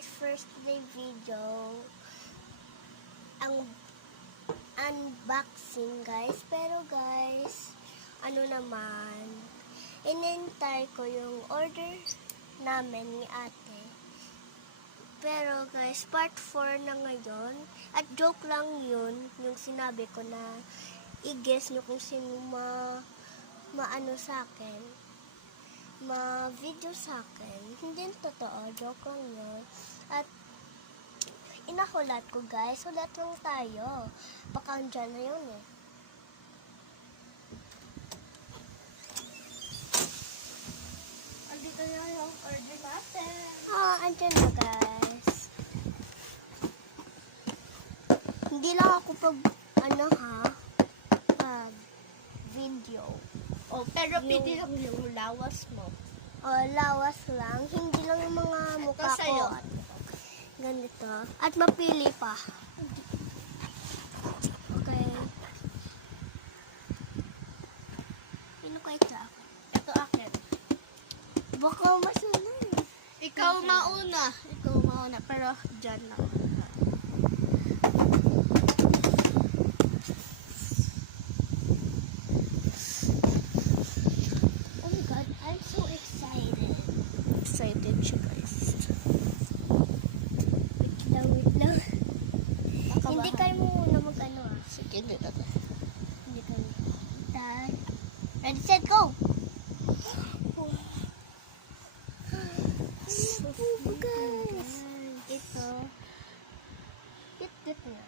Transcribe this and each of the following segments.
guys, first day video ang unboxing guys. Pero guys, ano naman, inintay ko yung order namin ni ate. Pero guys, part 4 na ngayon. At joke lang yun, yung sinabi ko na i-guess nyo kung sino maano sa akin, ma-video sa akin. Hindi totoo, joke lang yun. At inahulat ko guys, hulat lang tayo. Baka andyan na yun eh. Andito na yung order natin. Andyan na guys. Hindi lang ako pag video. Oh, pero pwede lang yung lawas mo. Lawas lang. Hindi lang yung mga mukha ko. sa'yo. Ganito. At mapili pa. Okay. Sino kayo sa akin? Ito akin. Baka masuna eh. Ikaw mauna. Pero dyan lang. Oh my God, I'm so excited. Excited siya guys. Wait lang. Hindi kayo muna mag-ano ah. Sige, dito. Hindi kayo. Dad. Ready, set, go! Oh, guys. Ito. Cute na.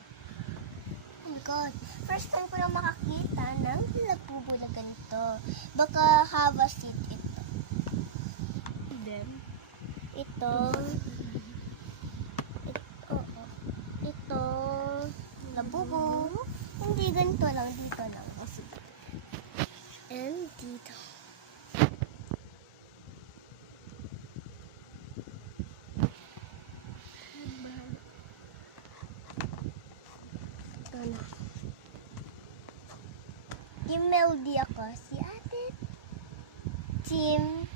Oh my God. First time ko lang makakita ng labubo na ganito. Baka Hava Seat ito. Then, Ito. Ito. Labubo. Hindi ganito lang. Dito lang. And dito. Ano? Team Melody ako. Si ate. Team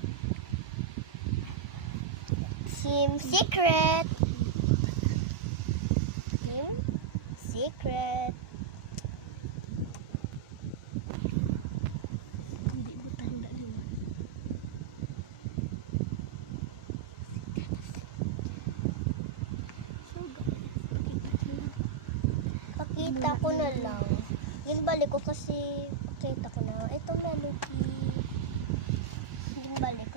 Secret. Team Secret. hindi mo tanda din. Pakita ko na lang. Yung balik ko kasi pakita ko na. Ito Melody. Yung balik ko.